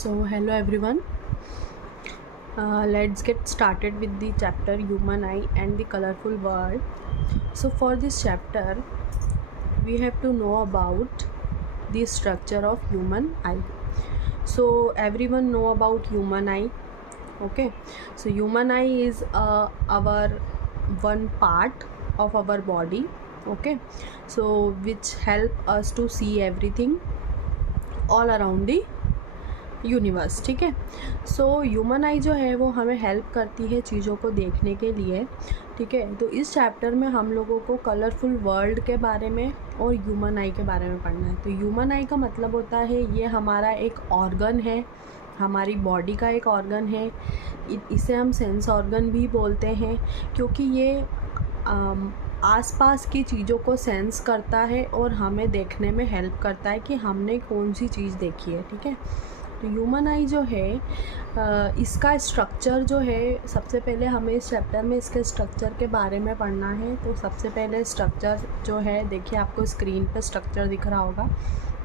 So, hello everyone. Let's get started with the chapter Human Eye and the Colorful World. So, for this chapter, we have to know about the structure of human eye. So, everyone know about human eye. Okay. So, human eye is our one part of our body. Okay. So, which help us to see everything all around the universe. ठीक है. So human आई जो है वो हमें help करती है चीज़ों को देखने के लिए. ठीक है. तो इस चैप्टर में हम लोगों को कलरफुल वर्ल्ड के बारे में और ह्यूमन आई के बारे में पढ़ना है. तो ह्यूमन आई का मतलब होता है ये हमारा एक ऑर्गन है, हमारी बॉडी का एक ऑर्गन है. इसे हम सेंस ऑर्गन भी बोलते हैं क्योंकि ये आसपास की चीज़ों को सेंस करता है और हमें देखने में हेल्प करता है कि हमने कौन सी चीज़ देखी है. ठीक है. तो ह्यूमन आई जो है इसका स्ट्रक्चर जो है, सबसे पहले हमें इस चैप्टर में इसके स्ट्रक्चर के बारे में पढ़ना है. तो सबसे पहले स्ट्रक्चर जो है, देखिए आपको स्क्रीन पर स्ट्रक्चर दिख रहा होगा,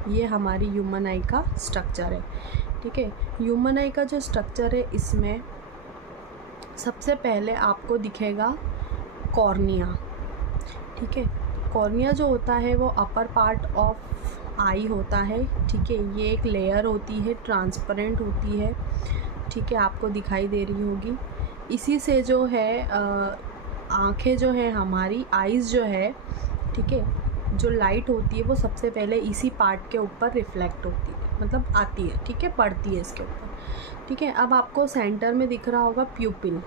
ये हमारी ह्यूमन आई का स्ट्रक्चर है. ठीक है. ह्यूमन आई का जो स्ट्रक्चर है इसमें सबसे पहले आपको दिखेगा कॉर्निया. ठीक है. कॉर्निया जो होता है वो अपर पार्ट ऑफ आई होता है. ठीक है. ये एक लेयर होती है, ट्रांसपेरेंट होती है. ठीक है. आपको दिखाई दे रही होगी. इसी से जो है आँखें जो है हमारी, आइज़ जो है, ठीक है, जो लाइट होती है वो सबसे पहले इसी पार्ट के ऊपर रिफ्लेक्ट होती है, मतलब आती है. ठीक है. पड़ती है इसके ऊपर. ठीक है. अब आपको सेंटर में दिख रहा होगा प्यूपिल.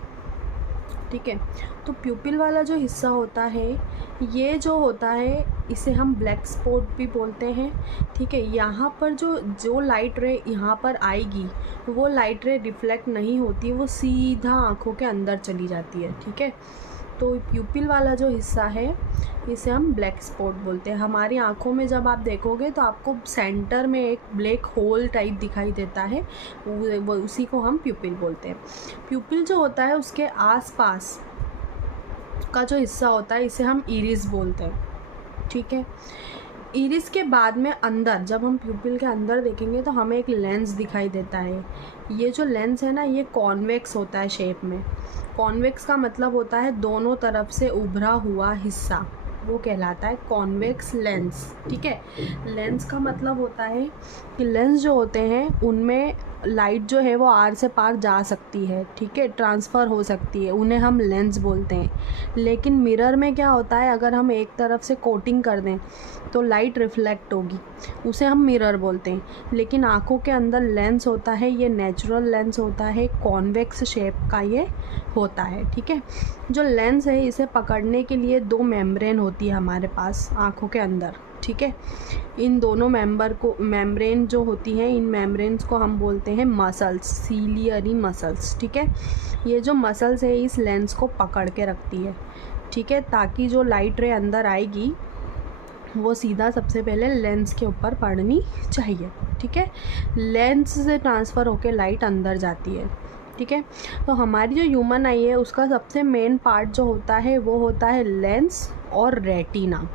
ठीक है. तो प्यूपिल वाला जो हिस्सा होता है, ये जो होता है इसे हम ब्लैक स्पॉट भी बोलते हैं. ठीक है. यहाँ पर जो लाइट रे यहाँ पर आएगी वो लाइट रे रिफ्लेक्ट नहीं होती, वो सीधा आँखों के अंदर चली जाती है. ठीक है. तो प्यूपिल वाला जो हिस्सा है इसे हम ब्लैक स्पॉट बोलते हैं. हमारी आँखों में जब आप देखोगे तो आपको सेंटर में एक ब्लैक होल टाइप दिखाई देता है, वो उसी को हम प्यूपिल बोलते हैं. प्यूपिल जो होता है उसके आसपास का जो हिस्सा होता है इसे हम इरिस बोलते हैं. ठीक है. इरिस के बाद में अंदर, जब हम प्यूपिल के अंदर देखेंगे तो हमें एक लेंस दिखाई देता है. ये जो लेंस है ना, ये कॉन्वेक्स होता है शेप में. कॉन्वेक्स का मतलब होता है दोनों तरफ से उभरा हुआ हिस्सा, वो कहलाता है कॉन्वेक्स लेंस. ठीक है. लेंस का मतलब होता है कि लेंस जो होते हैं उनमें लाइट जो है वो आर से पार जा सकती है. ठीक है. ट्रांसफ़र हो सकती है, उन्हें हम लेंस बोलते हैं. लेकिन मिरर में क्या होता है, अगर हम एक तरफ से कोटिंग कर दें तो लाइट रिफ्लेक्ट होगी, उसे हम मिरर बोलते हैं. लेकिन आँखों के अंदर लेंस होता है, ये नेचुरल लेंस होता है, कॉन्वेक्स शेप का ये होता है. ठीक है. जो लेंस है इसे पकड़ने के लिए दो मेम्ब्रेन होती है हमारे पास आँखों के अंदर. ठीक है. इन दोनों मेम्ब्रेन जो होती हैं, इन मेम्ब्रेन्स को हम बोलते हैं मसल्स, सीलियरी मसल्स. ठीक है. ये जो मसल्स है इस लेंस को पकड़ के रखती है. ठीक है. ताकि जो लाइट रे अंदर आएगी वो सीधा सबसे पहले लेंस के ऊपर पड़नी चाहिए. ठीक है. लेंस से ट्रांसफ़र होकर लाइट अंदर जाती है. ठीक है. तो हमारी जो ह्यूमन आई है उसका सबसे मेन पार्ट जो होता है वो होता है लेंस और रेटिना.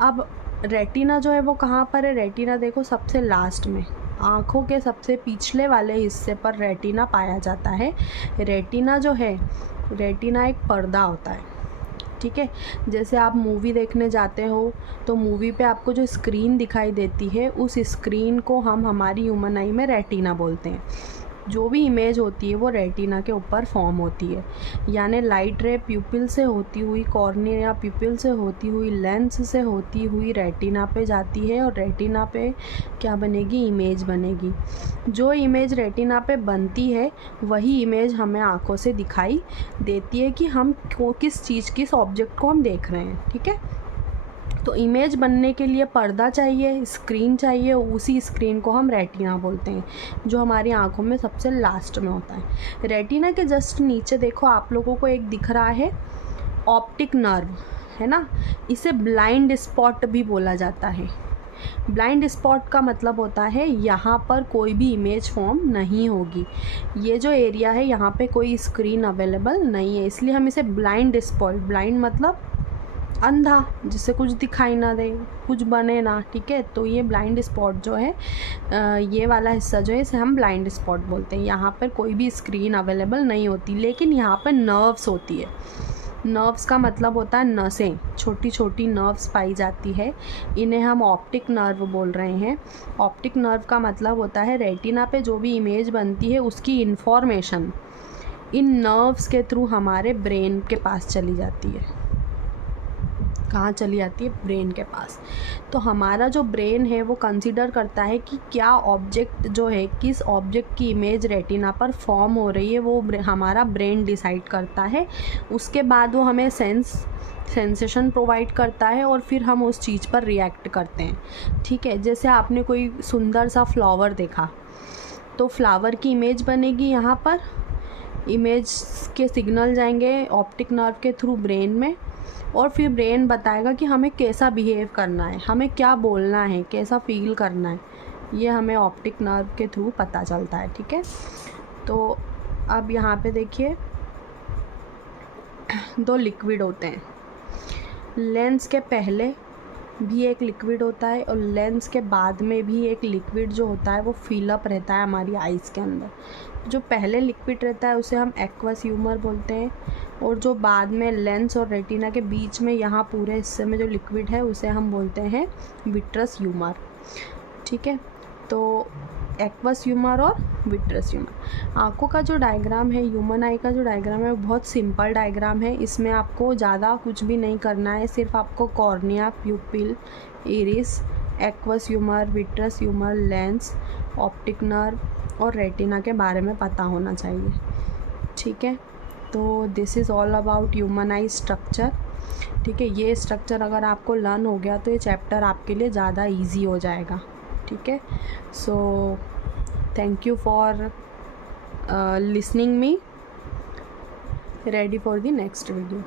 अब रेटिना जो है वो कहाँ पर है? रेटिना देखो सबसे लास्ट में, आँखों के सबसे पिछले वाले हिस्से पर रेटिना पाया जाता है. रेटिना जो है, रेटिना एक पर्दा होता है. ठीक है. जैसे आप मूवी देखने जाते हो तो मूवी पे आपको जो स्क्रीन दिखाई देती है उस स्क्रीन को हम हमारी ह्यूमन आई में रेटिना बोलते हैं. जो भी इमेज होती है वो रेटिना के ऊपर फॉर्म होती है. यानी लाइट रे प्यूपिल से होती हुई, कॉर्निया प्यूपिल से होती हुई, लेंस से होती हुई रेटिना पे जाती है और रेटिना पे क्या बनेगी? इमेज बनेगी. जो इमेज रेटिना पे बनती है वही इमेज हमें आँखों से दिखाई देती है कि हम किस चीज़, किस ऑब्जेक्ट को हम देख रहे हैं. ठीक है. तो इमेज बनने के लिए पर्दा चाहिए, स्क्रीन चाहिए, उसी स्क्रीन को हम रेटिना बोलते हैं, जो हमारी आंखों में सबसे लास्ट में होता है. रेटिना के जस्ट नीचे देखो आप लोगों को एक दिख रहा है ऑप्टिक नर्व, है ना. इसे ब्लाइंड स्पॉट भी बोला जाता है. ब्लाइंड स्पॉट का मतलब होता है यहाँ पर कोई भी इमेज फॉर्म नहीं होगी. ये जो एरिया है यहाँ पे कोई स्क्रीन अवेलेबल नहीं है, इसलिए हम इसे ब्लाइंड स्पॉट, ब्लाइंड मतलब अंधा, जिससे कुछ दिखाई ना दे, कुछ बने ना, ठीक है। तो ये ब्लाइंड स्पॉट जो है, ये वाला हिस्सा जो है इसे हम ब्लाइंड स्पॉट बोलते हैं। यहाँ पर कोई भी स्क्रीन अवेलेबल नहीं होती, लेकिन यहाँ पर नर्व्स होती है। नर्व्स का मतलब होता है नसें, छोटी छोटी नर्व्स पाई जाती है, इन्हें हम ऑप्टिक नर्व बोल रहे हैं। ऑप्टिक नर्व का मतलब होता है रेटिना पे जो भी इमेज बनती है उसकी इन्फॉर्मेशन इन नर्व्स के थ्रू हमारे ब्रेन के पास चली जाती है। कहाँ चली जाती है? ब्रेन के पास। तो हमारा जो ब्रेन है वो कंसीडर करता है कि क्या ऑब्जेक्ट जो है, किस ऑब्जेक्ट की इमेज रेटिना पर फॉर्म हो रही है, वो हमारा ब्रेन डिसाइड करता है। उसके बाद वो हमें सेंसेशन प्रोवाइड करता है और फिर हम उस चीज़ पर रिएक्ट करते हैं, ठीक है। जैसे आपने कोई सुंदर सा फ्लावर देखा, तो फ्लावर की इमेज बनेगी, यहाँ पर इमेज के सिग्नल जाएंगे ऑप्टिक नर्व के थ्रू ब्रेन में, और फिर ब्रेन बताएगा कि हमें कैसा बिहेव करना है, हमें क्या बोलना है, कैसा फील करना है। ये हमें ऑप्टिक नर्व के थ्रू पता चलता है, ठीक है। तो अब यहाँ पे देखिए, दो लिक्विड होते हैं। लेंस के पहले भी एक लिक्विड होता है और लेंस के बाद में भी एक लिक्विड जो होता है वो फिलअप रहता है हमारी आइज़ के अंदर। जो पहले लिक्विड रहता है उसे हम एक्वस ह्यूमर बोलते हैं, और जो बाद में लेंस और रेटिना के बीच में यहाँ पूरे हिस्से में जो लिक्विड है उसे हम बोलते हैं विट्रस ह्यूमर, ठीक है। तो एक्वस ह्यूमर और विट्रस ह्यूमर। आँखों का जो डायग्राम है, ह्यूमन आई का जो डायग्राम है वो बहुत सिंपल डायग्राम है। इसमें आपको ज़्यादा कुछ भी नहीं करना है, सिर्फ आपको cornea, प्यूपिल, iris, aqueous humour, vitreous humour, lens, optic nerve और रेटिना के बारे में पता होना चाहिए, ठीक है। तो this is all about human I structure, ठीक है। ये स्ट्रक्चर अगर आपको लर्न हो गया तो ये चैप्टर आपके लिए ज़्यादा ईजी हो जाएगा, ठीक है। So thank you for listening me. Ready for the next video.